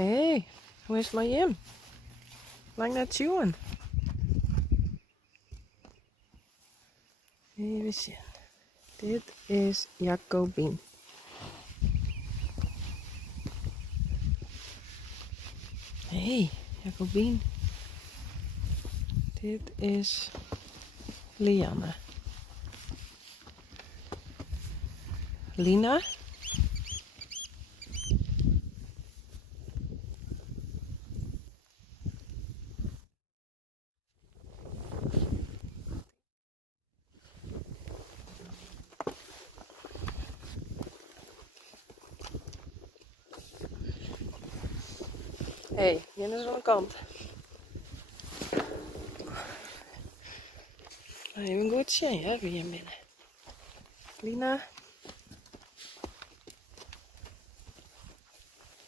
Hey, hoe is het met Jim? Lang net zien. Even zien. Dit is Jacobien. Hey, Jacobien. Dit is Lianne. Lina. Hey, hier is aan de kant. Even goed zien, hè, wie hier binnen. Lina.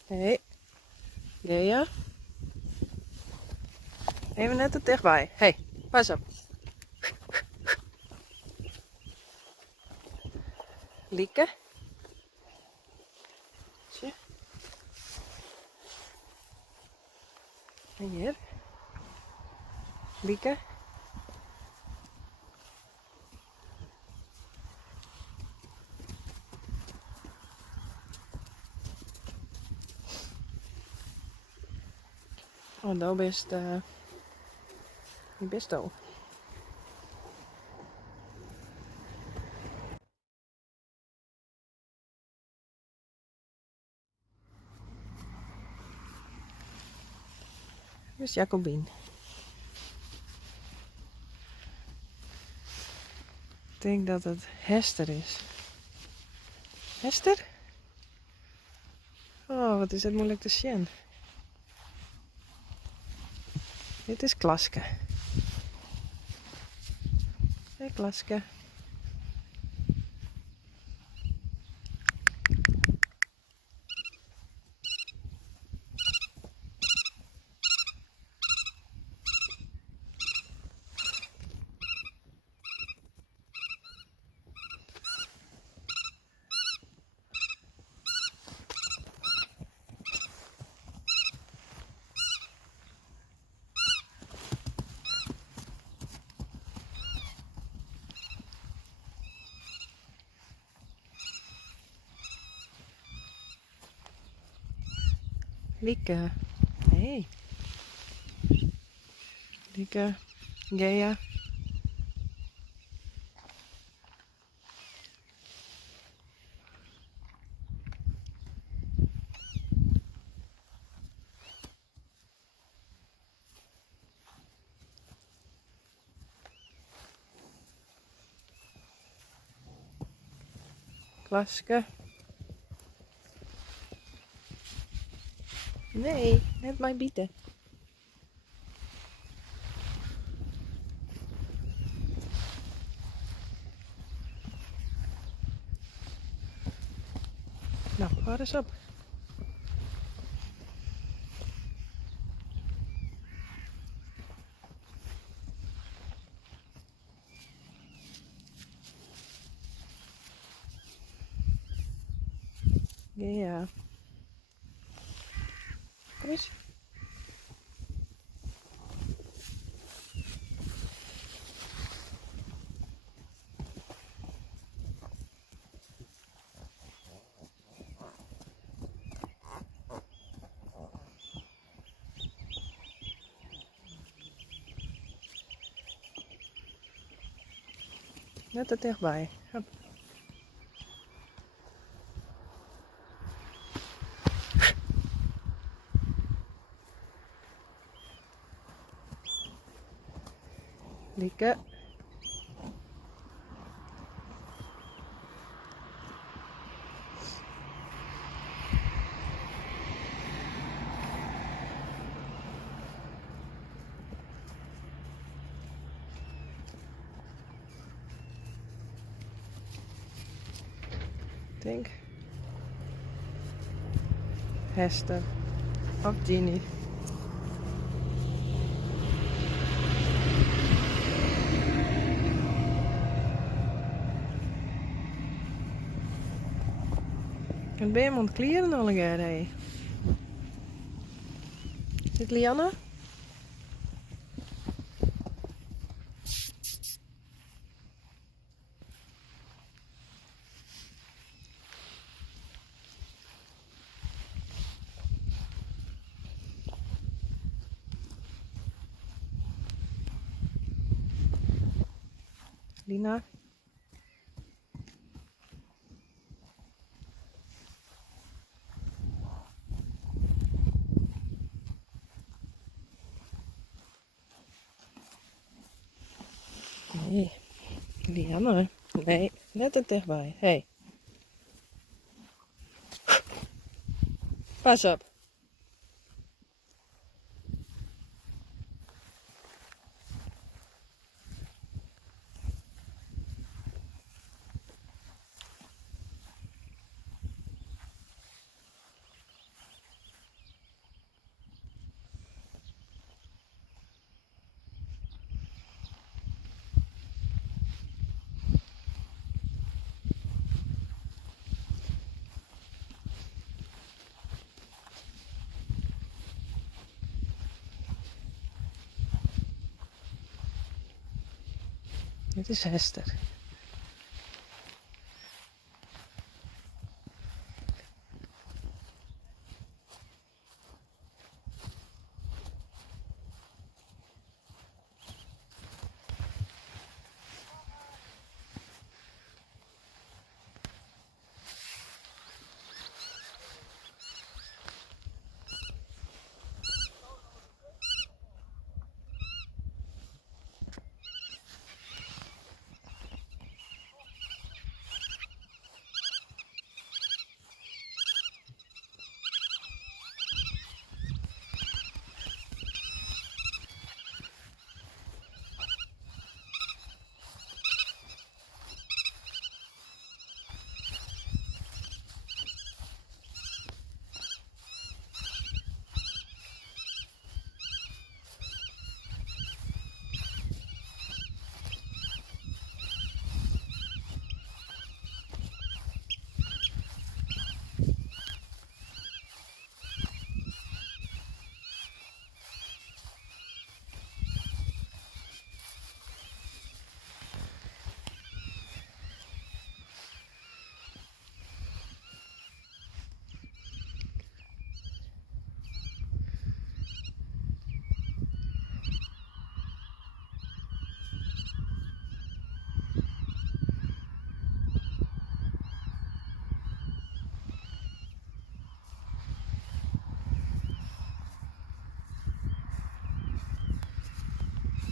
Hey. Gea. Even net er dichtbij. Hey, pas op. Lieke. Zie. En hier. Lieke. Oh, daar best je best al. Dit is Jacobien. Ik denk dat het Hester is. Hester? Oh, wat is het moeilijk te zien. Dit is Klaske. Hey Klaske. Lieke. Hey. Lieke. Gea. Klaske. Nee, net mij bieten. Nou, hou eens op. Ja. Kom eens. Net er dichtbij. Hop. Lieke. Denk. Hester. Of Ginny. En ben je aan het kleren al een keer, hé? dit Lianne? Lina? Nee, Lianne. Nee, net er dichtbij. Hey. Pas op. Dit is Hester.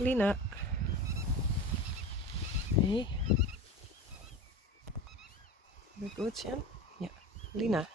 Lina. Nee. Ben ik goed zien? Ja. Lina.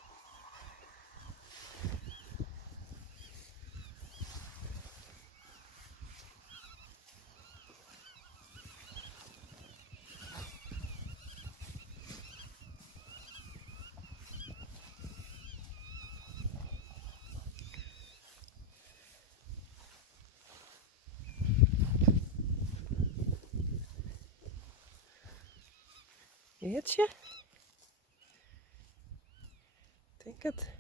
Jeetje. Ik denk het.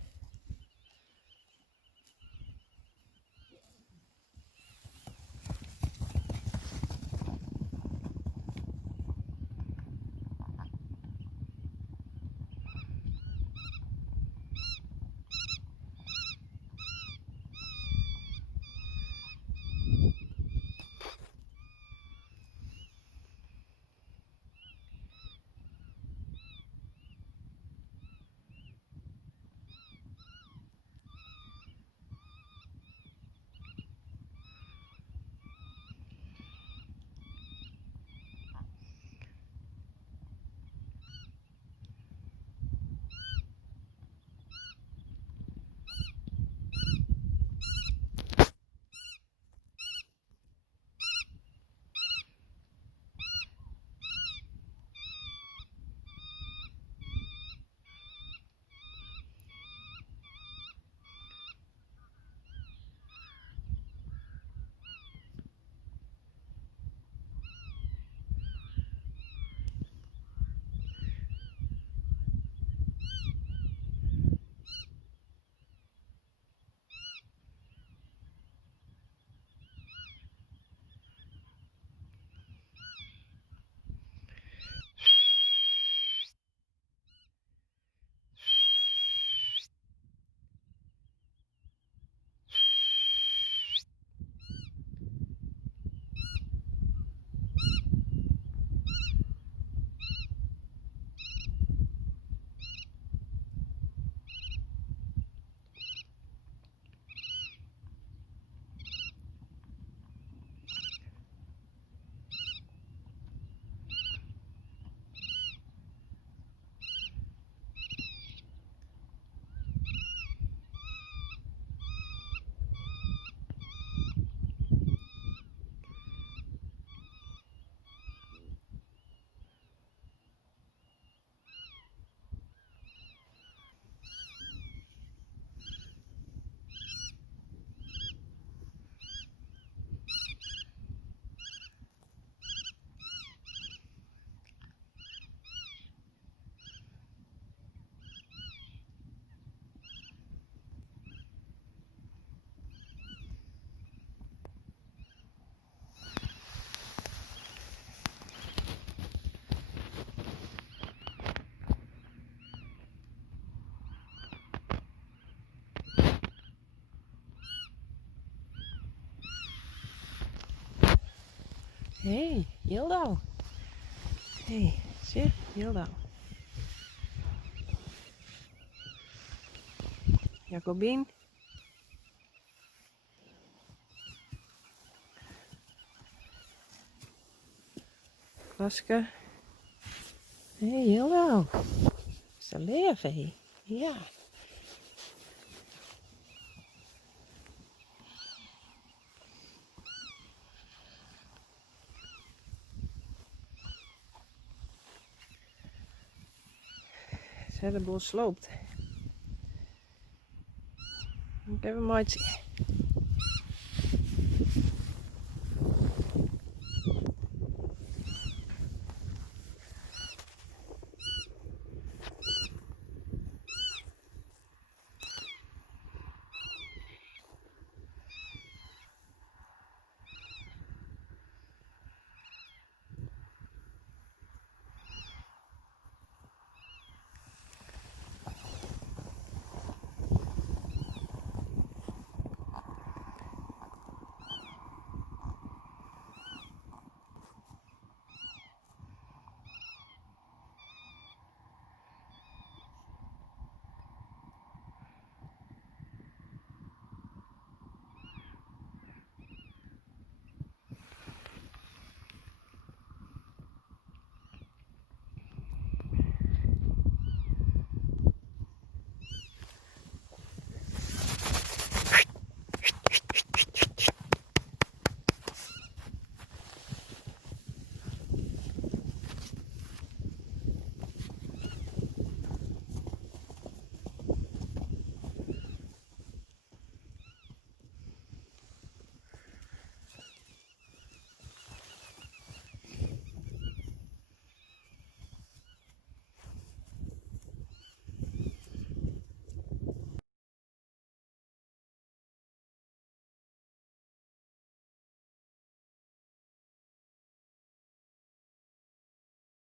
Hey, Hildo. Hey, zie, Hildo. Jacobien. Klaske. Hey, Hildo. Ze leven, hé. Ja. Ze hebben de boel sloopt. Ik heb hem nooit zien.